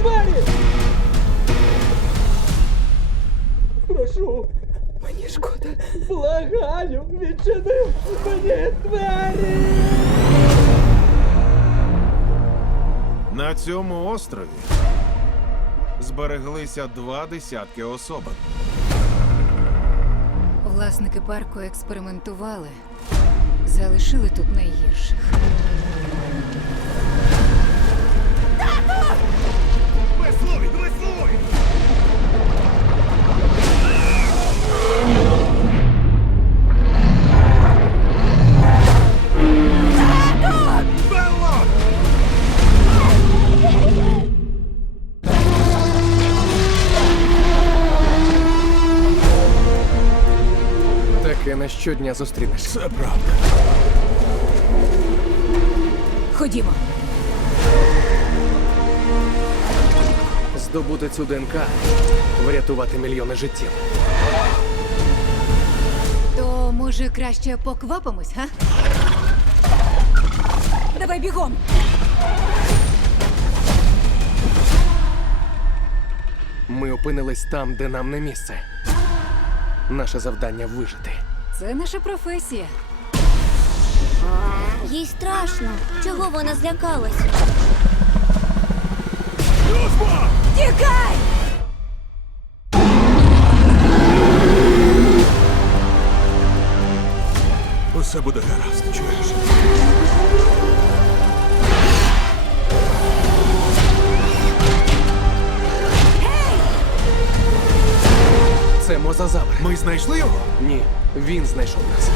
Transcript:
двері! Прошу, мені шкода. Благаю, відчини мені двері! На цьому острові збереглися два десятки особин. Власники парку експериментували, залишили тут найгірших. Таке на щодня зустрінеш. Це правда. Ходімо. Здобути цю ДНК, врятувати мільйони життів. То може краще поквапимось, га? Давай бігом! Ми опинились там, де нам не місце. Наше завдання вижити. Це наша професія. Їй страшно. Чого вона злякалась? Дружба! Тікай! Усе буде гаразд, чуєш? Мозазавр. Ми знайшли його? Ні, він знайшов нас.